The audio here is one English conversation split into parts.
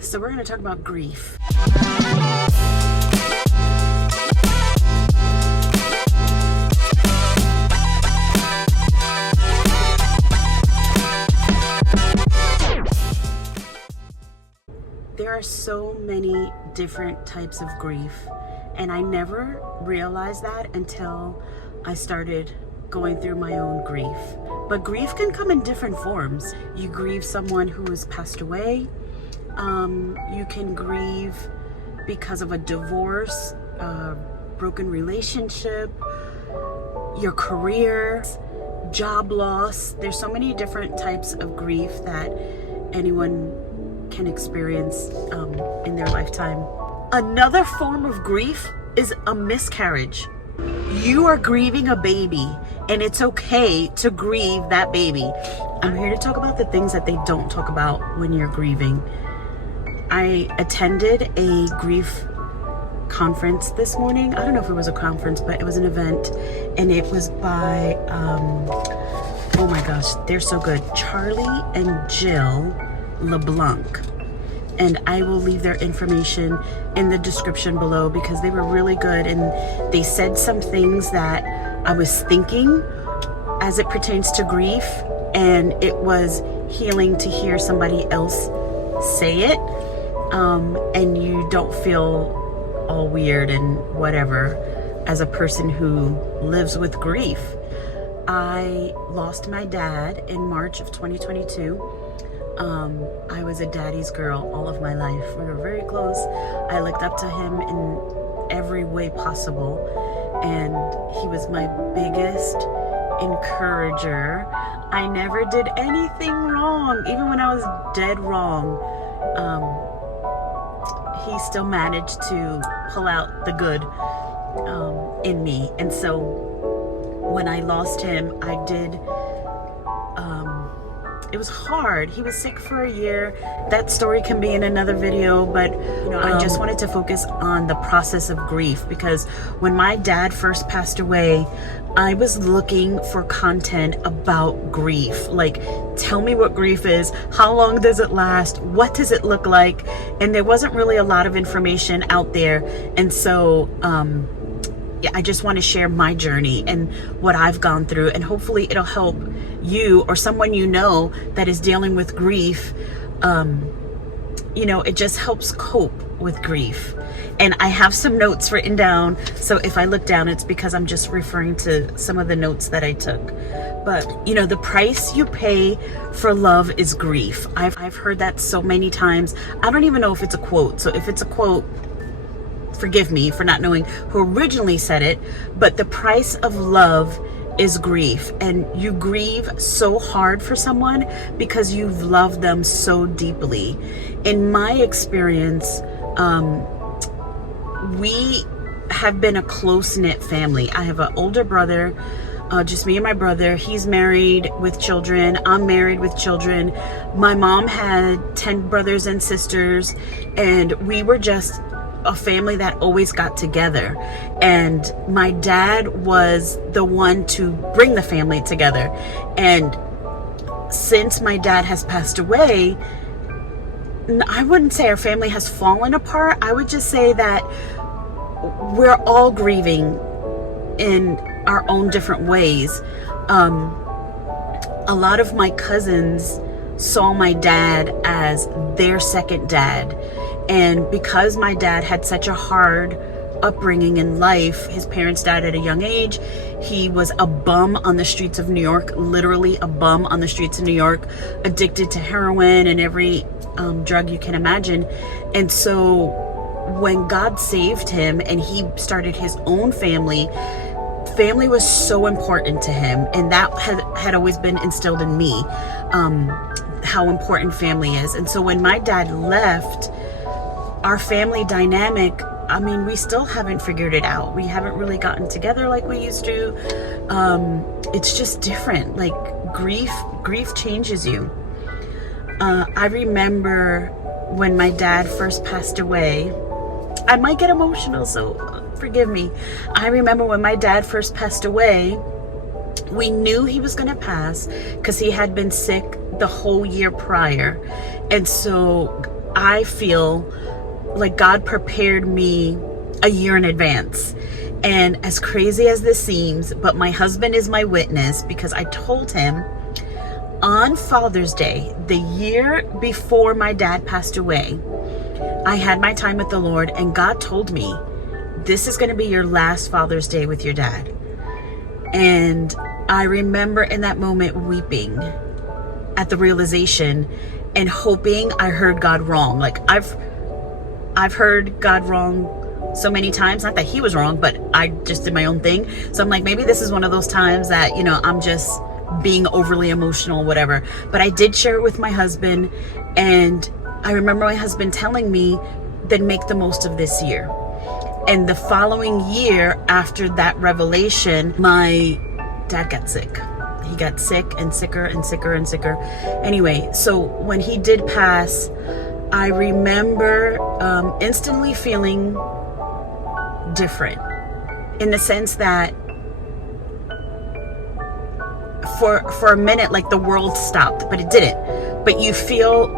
So we're going to talk about grief. There are so many different types of grief, and I never realized that until I started going through my own grief. But grief can come in different forms. You grieve someone who has passed away. You can grieve because of a divorce, a broken relationship, your career, job loss. There's so many different types of grief that anyone can experience in their lifetime. Another form of grief is a miscarriage. You are grieving a baby, and it's okay to grieve that baby. I'm here to talk about the things that they don't talk about when you're grieving. I attended a grief conference this morning. I don't know if it was a conference, but it was an event, and it was by oh my gosh, they're so good, Charlie and Jill LeBlanc. And I will leave their information in the description below because they were really good, and they said some things that I was thinking as it pertains to grief, and it was healing to hear somebody else say it, and you don't feel all weird and whatever as a person who lives with grief. I lost my dad in March of 2022. I was a daddy's girl all of my life. We were very close. I looked up to him in every way possible, and he was my biggest encourager. I never did anything wrong. Even when I was dead wrong, he still managed to pull out the good in me. And so when I lost him, I did it was hard. He was sick for a year. That story can be in another video, but I just wanted to focus on the process of grief, because when my dad first passed away, I was looking for content about grief. Like, tell me what grief is, how long does it last, what does it look like? And there wasn't really a lot of information out there. And so yeah, I just want to share my journey and what I've gone through, and hopefully it'll help you or someone you know that is dealing with grief. It just helps cope with grief. And I have some notes written down, so if I look down, it's because I'm just referring to some of the notes that I took. But the price you pay for love is grief. I've heard that so many times. I don't even know if it's a quote. So if it's a quote, forgive me for not knowing who originally said it, but the price of love is grief. And you grieve so hard for someone because you've loved them so deeply. In my experience, we have been a close-knit family. I have an older brother, just me and my brother. He's married with children. I'm married with children. My mom had 10 brothers and sisters, and we were just a family that always got together. And my dad was the one to bring the family together. And since my dad has passed away, I wouldn't say our family has fallen apart. I would just say that we're all grieving in our own different ways. A lot of my cousins saw my dad as their second dad. And because my dad had such a hard upbringing in life, his parents died at a young age. He was a bum on the streets of New York, literally a bum on the streets of New York, addicted to heroin and every drug you can imagine. And so when God saved him and he started his own family was so important to him. And that had always been instilled in me, how important family is. And so when my dad left, our family dynamic, we still haven't figured it out. We haven't really gotten together like we used to. It's just different. Like, grief changes you. I remember when my dad first passed away. I might get emotional, so forgive me. I remember when my dad first passed away, we knew he was going to pass because he had been sick the whole year prior. And so I feel like God prepared me a year in advance. And as crazy as this seems, but my husband is my witness, because I told him on Father's Day, the year before my dad passed away, I had my time with the Lord, and God told me, this is going to be your last Father's Day with your dad. And I remember in that moment weeping at the realization and hoping I heard God wrong. Like I've heard God wrong so many times, not that he was wrong, but I just did my own thing. So I'm like, maybe this is one of those times that, you know, I'm just being overly emotional, whatever. But I did share it with my husband, and I remember my husband telling me, then make the most of this year. And the following year, after that revelation, my dad got sick. He got sick and sicker and sicker and sicker. Anyway, so when he did pass, I remember instantly feeling different, in the sense that for a minute, like the world stopped, but it didn't. But you feel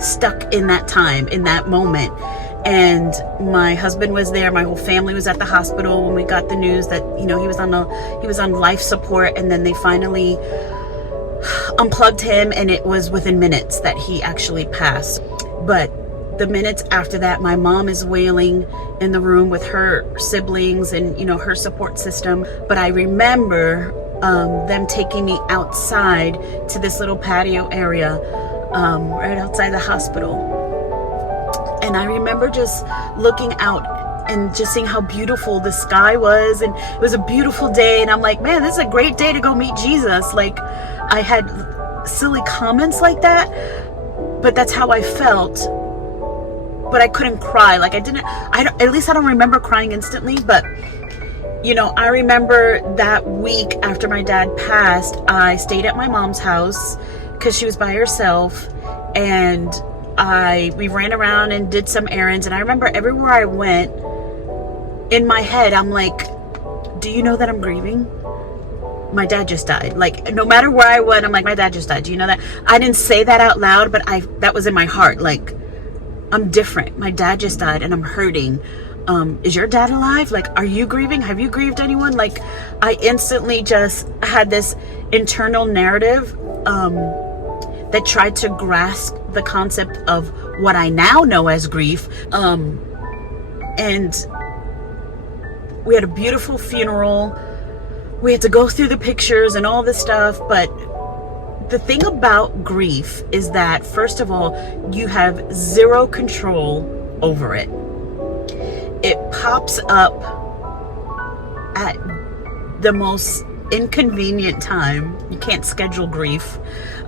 stuck in that time, in that moment. And my husband was there. My whole family was at the hospital when we got the news that, you know, he was on life support, and then they finally unplugged him, and it was within minutes that he actually passed. But the minutes after that, my mom is wailing in the room with her siblings and, you know, her support system. But I remember them taking me outside to this little patio area right outside the hospital. And I remember just looking out and just seeing how beautiful the sky was, and it was a beautiful day, and I'm like, man, this is a great day to go meet Jesus. Like, I had silly comments like that, but that's how I felt. But I couldn't cry. Like, at least I don't remember crying instantly. But, you know, I remember that week after my dad passed, I stayed at my mom's house because she was by herself, and we ran around and did some errands. And I remember everywhere I went, in my head, I'm like, do you know that I'm grieving? My dad just died. Like, no matter where I went, I'm like, my dad just died. Do you know that? I didn't say that out loud, but that was in my heart. Like, I'm different. My dad just died and I'm hurting. Is your dad alive? Like, are you grieving? Have you grieved anyone? Like, I instantly just had this internal narrative that tried to grasp the concept of what I now know as grief. And we had a beautiful funeral. We had to go through the pictures and all this stuff. But the thing about grief is that, first of all, you have zero control over it. It pops up at the most inconvenient time. You can't schedule grief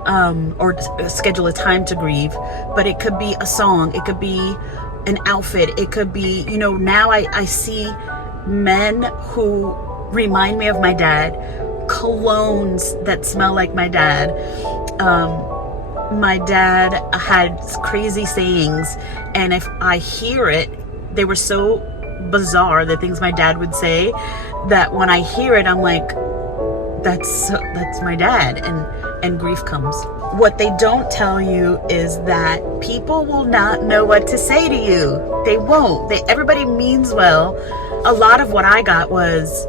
or schedule a time to grieve, but it could be a song, it could be an outfit, it could be, you know, now I see men who remind me of my dad, colognes that smell like my dad. My dad had crazy sayings, and if I hear it, they were so bizarre, the things my dad would say, that when I hear it, I'm like, that's my dad, and grief comes. What they don't tell you is that people will not know what to say to you. They won't. Everybody means well. A lot of what I got was,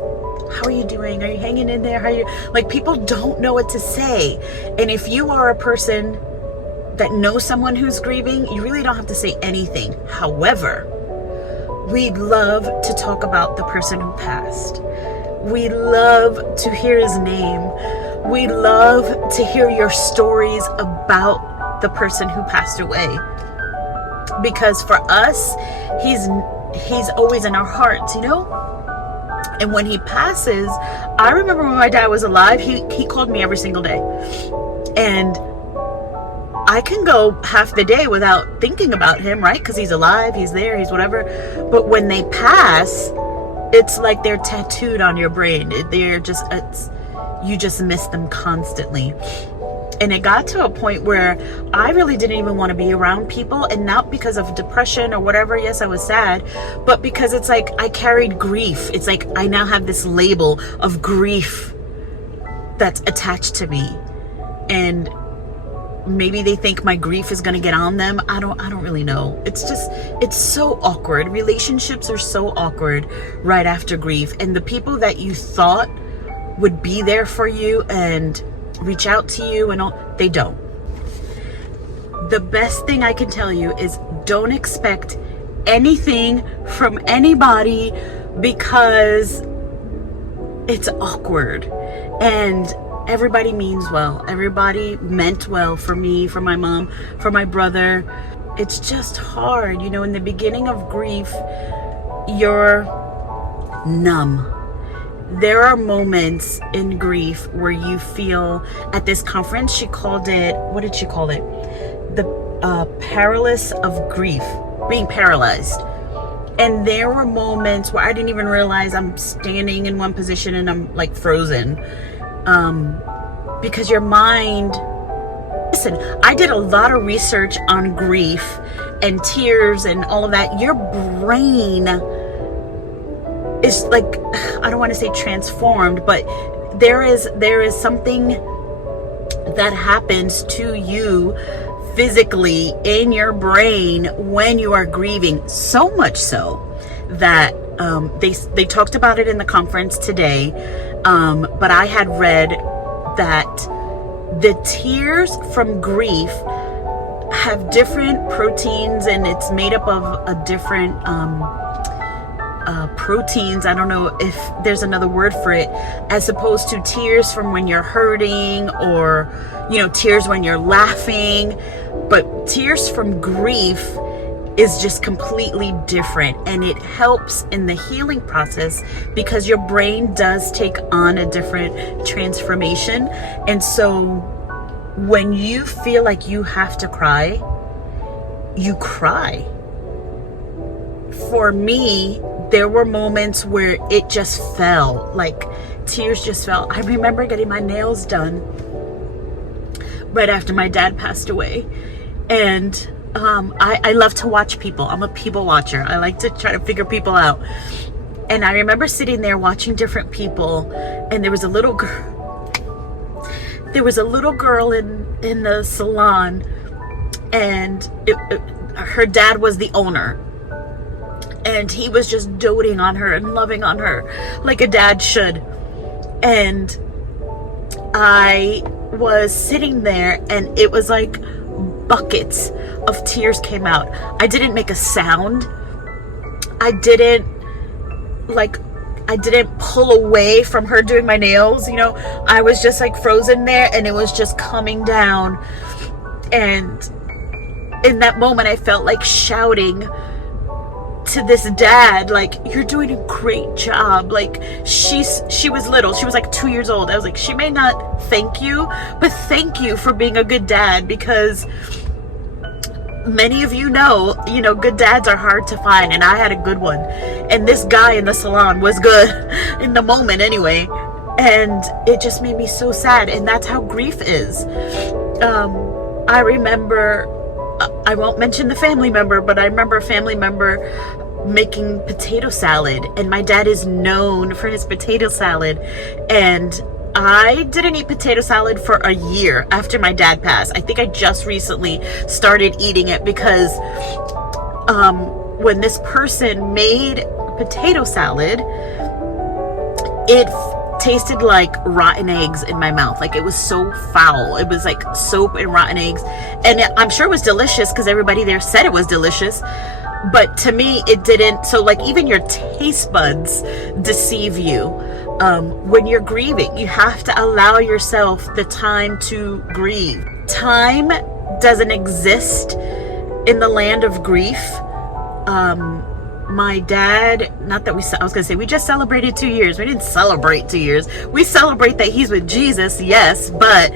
how are you doing? Are you hanging in there? How are you? Like, people don't know what to say. And if you are a person that knows someone who's grieving, you really don't have to say anything. However, we'd love to talk about the person who passed. We love to hear his name. We love to hear your stories about the person who passed away. Because for us, he's always in our hearts, you know? And when he passes, I remember when my dad was alive, he called me every single day. And I can go half the day without thinking about him, right? Because he's alive, he's there, he's whatever. But when they pass, it's like they're tattooed on your brain. You just miss them constantly. And it got to a point where I really didn't even want to be around people, and not because of depression or whatever. Yes, I was sad, but because it's like I carried grief. It's like I now have this label of grief that's attached to me. And maybe they think my grief is gonna get on them. I don't really know. It's so awkward. Relationships are so awkward right after grief, and the people that you thought would be there for you and reach out to you and all, they don't. The best thing I can tell you is don't expect anything from anybody, because it's awkward, and everybody means well. Everybody meant well for me, for my mom, for my brother. It's just hard. You know, in the beginning of grief, you're numb. There are moments in grief where you feel, at this conference, she called it, what did she call it? The paralysis of grief, being paralyzed. And there were moments where I didn't even realize I'm standing in one position and I'm like frozen. Because your mind, listen, I did a lot of research on grief and tears and all of that. Your brain is like, I don't want to say transformed, but there is something that happens to you physically in your brain when you are grieving, so much so that they talked about it in the conference today, but I had read that the tears from grief have different proteins, and it's made up of a different proteins. I don't know if there's another word for it, as opposed to tears from when you're hurting, or, you know, tears when you're laughing. But tears from grief is just completely different, and it helps in the healing process because your brain does take on a different transformation. And so when you feel like you have to cry, you cry. For me, there were moments where it just fell, like tears just fell. I remember getting my nails done right after my dad passed away. And I love to watch people. I'm a people watcher. I like to try to figure people out. And I remember sitting there watching different people, and there was a little girl. There was a little girl in the salon, and her dad was the owner. And he was just doting on her and loving on her like a dad should. And I was sitting there, and it was like buckets of tears came out. I didn't make a sound. I didn't pull away from her doing my nails. You know, I was just like frozen there, and it was just coming down. And in that moment, I felt like shouting to this dad, like, you're doing a great job. Like, she was little. She was like 2 years old. I was like, she may not thank you, but thank you for being a good dad, because many of you know, good dads are hard to find, and I had a good one. And this guy in the salon was good in the moment anyway. And it just made me so sad. And that's how grief is. I remember, I won't mention the family member, but I remember a family member making potato salad, and my dad is known for his potato salad. And I didn't eat potato salad for a year after my dad passed. I think I just recently started eating it, because when this person made potato salad, it tasted like rotten eggs in my mouth. Like, it was so foul. It was like soap and rotten eggs. And I'm sure it was delicious, because everybody there said it was delicious. But to me, it didn't. So, like, even your taste buds deceive you. When you're grieving, you have to allow yourself the time to grieve. Time doesn't exist in the land of grief. My dad, not that I was gonna say we just celebrated 2 years. We didn't celebrate 2 years. We celebrate that he's with Jesus, yes, but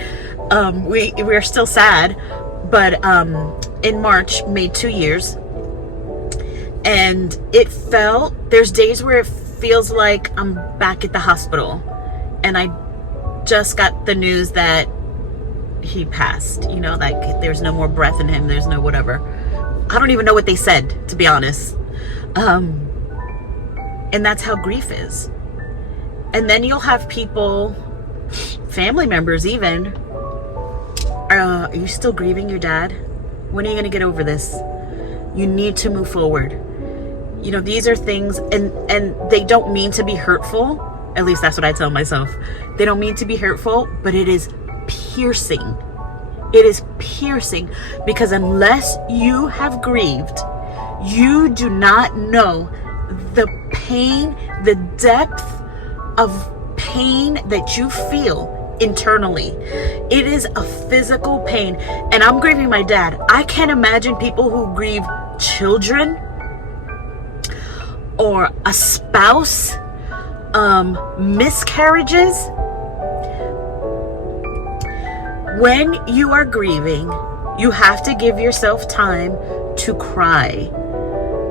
we're still sad. But in March made 2 years, and there's days where it feels like I'm back at the hospital, and I just got the news that he passed. Like, there's no more breath in him. There's no whatever. I don't even know what they said, to be honest. And that's how grief is. And then you'll have people, family members even, Are you still grieving your dad? When are you going to get over this? You need to move forward. You know, these are things, and they don't mean to be hurtful. At least that's what I tell myself. They don't mean to be hurtful, but it is piercing. It is piercing, because unless you have grieved, you do not know the pain, the depth of pain that you feel internally. It is a physical pain. And I'm grieving my dad. I can't imagine people who grieve children or a spouse, miscarriages. When you are grieving, you have to give yourself time to cry,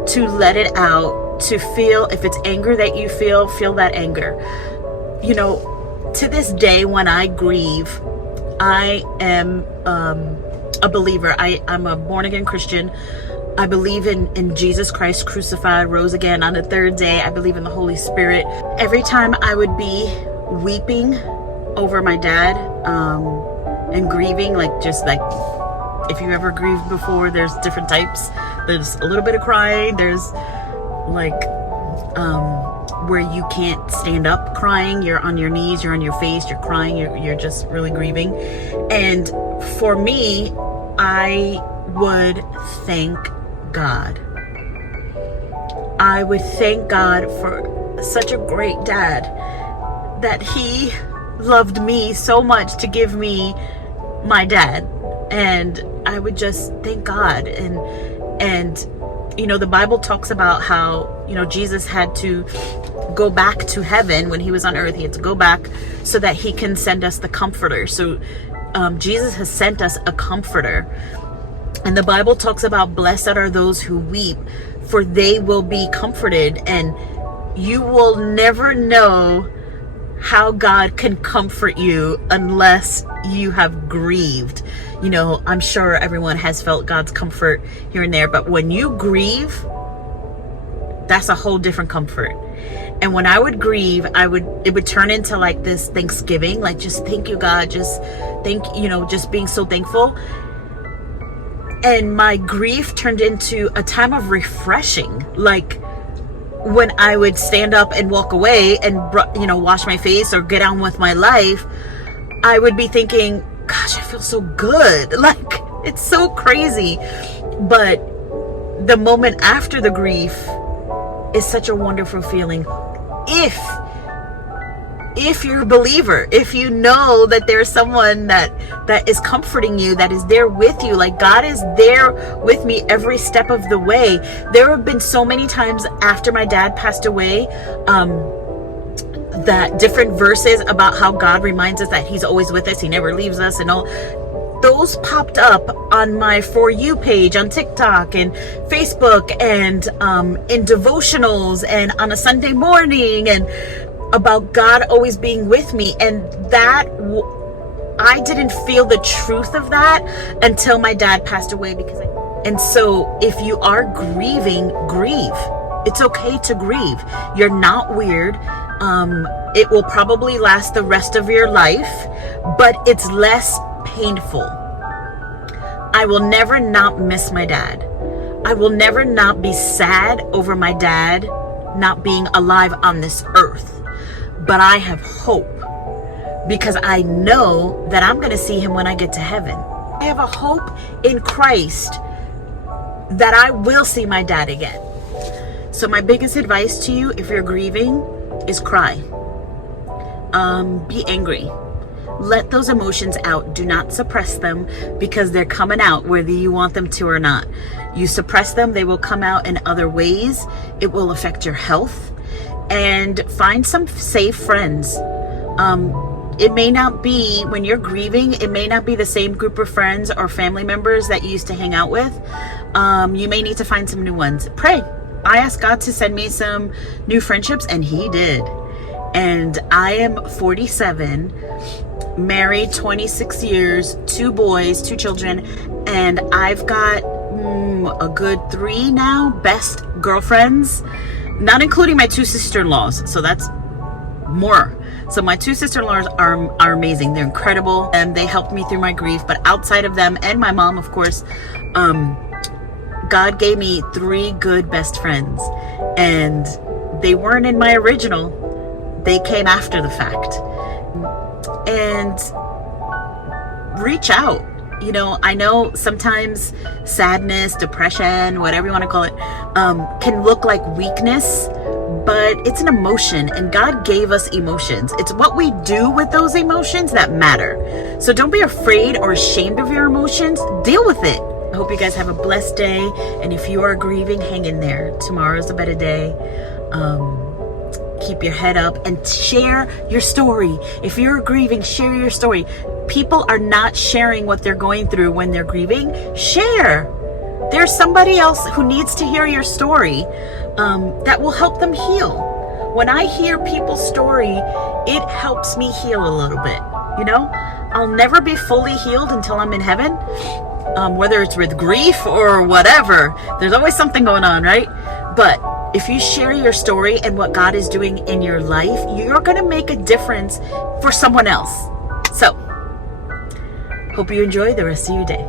to let it out, to feel. If it's anger that you feel that anger. You know, to this day, when I grieve, I am a believer. I'm a born-again Christian. I believe in Jesus Christ crucified, rose again on the third day. I believe in the Holy Spirit. Every time I would be weeping over my dad and grieving, just like if you ever grieved before, there's different types. There's a little bit of crying. There's where you can't stand up crying. You're on your knees, you're on your face, you're crying, you're just really grieving. And for me, I would thank God. I would thank God for such a great dad, that he loved me so much to give me my dad. And I would just thank God. And you know, the Bible talks about how, you know, Jesus had to go back to heaven when he was on earth. He had to go back so that he can send us the comforter. So Jesus has sent us a comforter. And the Bible talks about blessed are those who weep, for they will be comforted. And you will never know how God can comfort you unless you have grieved. You know, I'm sure everyone has felt God's comfort here and there, but when you grieve, that's a whole different comfort. And when I would grieve, it would turn into like this Thanksgiving, like just thank you, God, just being so thankful. And my grief turned into a time of refreshing. Like when I would stand up and walk away and, wash my face or get on with my life, I would be thinking, gosh, I feel so good. Like, it's so crazy. But the moment after the grief is such a wonderful feeling. If you're a believer, if you know that there's someone that is comforting you, that is there with you, like God is there with me every step of the way. There have been so many times after my dad passed away, that different verses about how God reminds us that he's always with us, he never leaves us, and all those popped up on my For You page on TikTok and Facebook, and in devotionals and on a Sunday morning, and about God always being with me. And that I didn't feel the truth of that until my dad passed away. And so if you are grieving, grieve. It's okay to grieve. You're not weird. It will probably last the rest of your life, but it's less painful. I will never not miss my dad. I will never not be sad over my dad not being alive on this earth. But I have hope, because I know that I'm going to see him when I get to heaven. I have a hope in Christ that I will see my dad again. So my biggest advice to you, if you're grieving, is cry. Be angry. Let those emotions out. Do not suppress them, because they're coming out whether you want them to or not. You suppress them, they will come out in other ways. It will affect your health. And find some safe friends. It may not be, when you're grieving, it may not be the same group of friends or family members that you used to hang out with. You may need to find some new ones. Pray. I asked God to send me some new friendships, and he did. And I am 47, married 26 years, 2 boys, 2 children, and I've got a good 3 now best girlfriends, not including my 2 sister-in-laws. So that's more. So my two sister-in-laws are amazing. They're incredible, and they helped me through my grief. But outside of them, and my mom, of course, God gave me 3 good best friends, and they weren't in my original. They came after the fact. And reach out. You know, I know sometimes sadness, depression, whatever you want to call it, can look like weakness, but it's an emotion, and God gave us emotions. It's what we do with those emotions that matter. So don't be afraid or ashamed of your emotions. Deal with it. I hope you guys have a blessed day, and if you are grieving, hang in there. Tomorrow's a better day. Keep your head up and share your story. If you're grieving, share your story. People are not sharing what they're going through when they're grieving. Share. There's somebody else who needs to hear your story that will help them heal. When I hear people's story, it helps me heal a little bit. You know, I'll never be fully healed until I'm in heaven, whether it's with grief or whatever. There's always something going on, right? But if you share your story and what God is doing in your life, you're going to make a difference for someone else. So, hope you enjoy the rest of your day.